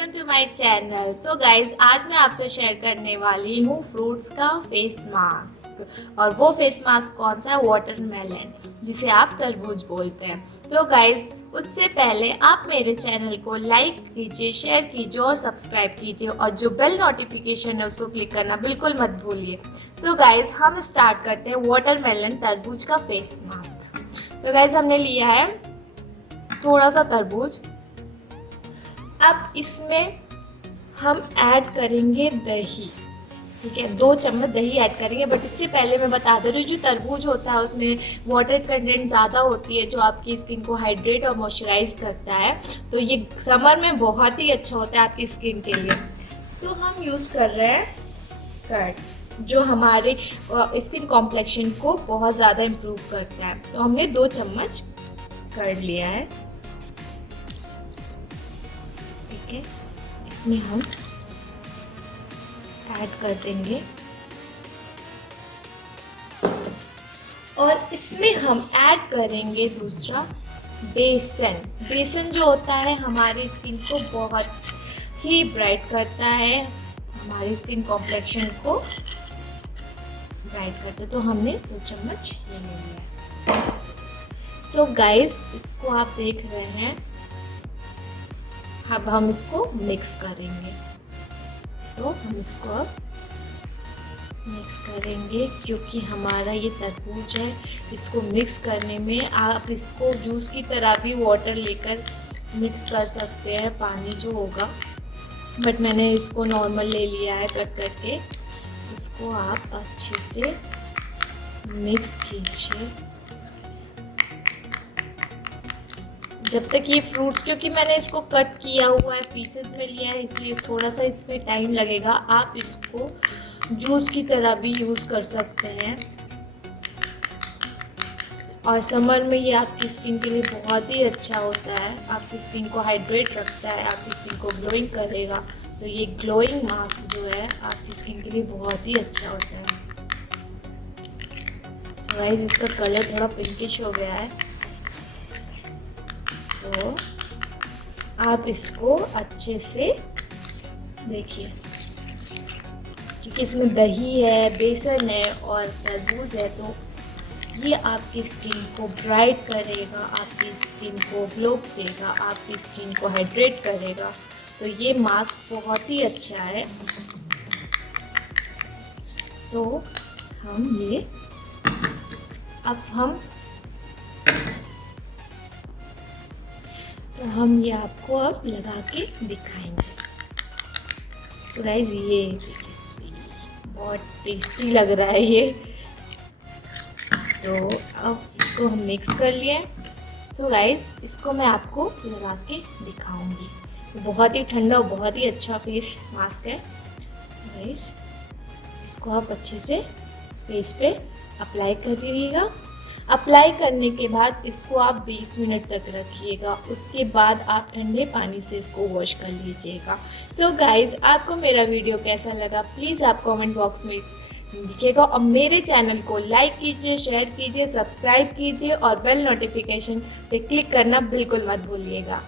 Welcome to my channel. तो guys आज मैं आपसे शेयर करने वाली हूँ फ्रूट्स का फेस मास्क। और वो फेस मास्क कौन सा है? वाटरमेलन, जिसे आप तरबूज बोलते हैं। तो गाइज उससे पहले आप मेरे चैनल को लाइक कीजिए, शेयर कीजिए और सब्सक्राइब कीजिए, और जो बेल नोटिफिकेशन है उसको क्लिक करना बिल्कुल मत भूलिए। तो गाइज हम स्टार्ट करते हैं वाटरमेलन तरबूज का फेस मास्क। तो गाइज हमने लिया है थोड़ा सा तरबूज। अब इसमें हम ऐड करेंगे दही, ठीक है, 2 चम्मच दही ऐड करेंगे। बट इससे पहले मैं बता दे रही हूँ, जो तरबूज होता है उसमें वाटर कंटेंट ज़्यादा होती है, जो आपकी स्किन को हाइड्रेट और मॉइस्चराइज करता है। तो ये समर में बहुत ही अच्छा होता है आपकी स्किन के लिए। तो हम यूज़ कर रहे हैं कर्ड, जो हमारे स्किन कॉम्प्लेक्शन को बहुत ज़्यादा इम्प्रूव करता है। तो हमने 2 चम्मच कर्ड लिया है, ठीक है। इसमें हम ऐड कर देंगे और इसमें हम ऐड करेंगे दूसरा बेसन। बेसन जो होता है हमारी स्किन को बहुत ही ब्राइट करता है, हमारी स्किन कॉम्प्लेक्शन को ब्राइट करता है। तो हमने 2 चम्मच ये ले लिया। सो गाइस, इसको आप देख रहे हैं। अब हम इसको मिक्स करेंगे। तो हम इसको अब मिक्स करेंगे, क्योंकि हमारा ये तरबूज है, इसको मिक्स करने में आप इसको जूस की तरह भी वाटर लेकर मिक्स कर सकते हैं, पानी जो होगा। बट मैंने इसको नॉर्मल ले लिया है कट करके। इसको आप अच्छे से मिक्स कीजिए जब तक ये फ्रूट्स, क्योंकि मैंने इसको कट किया हुआ है, पीसेस में लिया है, इसलिए थोड़ा सा इसमें टाइम लगेगा। आप इसको जूस की तरह भी यूज़ कर सकते हैं, और समर में ये आपकी स्किन के लिए बहुत ही अच्छा होता है। आपकी स्किन को हाइड्रेट रखता है, आपकी स्किन को ग्लोइंग करेगा। तो ये ग्लोइंग मास्क जो है आपकी स्किन के लिए बहुत ही अच्छा होता है। सो गाइस, इसका कलर थोड़ा पिंकिश हो गया है, तो आप इसको अच्छे से देखिए, क्योंकि इसमें दही है, बेसन है और तरबूज है। तो ये आपकी स्किन को ब्राइट करेगा, आपकी स्किन को ग्लो देगा, आपकी स्किन को हाइड्रेट करेगा। तो ये मास्क बहुत ही अच्छा है। तो हम ये आपको अब लगा के दिखाएंगे। सो गाइस, ये बहुत टेस्टी लग रहा है ये। तो अब इसको हम मिक्स कर लिए। सो गाइस, इसको मैं आपको लगा के दिखाऊंगी। बहुत ही ठंडा और बहुत ही अच्छा फेस मास्क है। गाइस, इसको आप अच्छे से फेस पे अप्लाई करिएगा। अप्लाई करने के बाद इसको आप 20 मिनट तक रखिएगा। उसके बाद आप ठंडे पानी से इसको वॉश कर लीजिएगा। सो गाइज, आपको मेरा वीडियो कैसा लगा प्लीज़ आप कमेंट बॉक्स में लिखिएगा, और मेरे चैनल को लाइक कीजिए, शेयर कीजिए, सब्सक्राइब कीजिए और बेल नोटिफिकेशन पे क्लिक करना बिल्कुल मत भूलिएगा।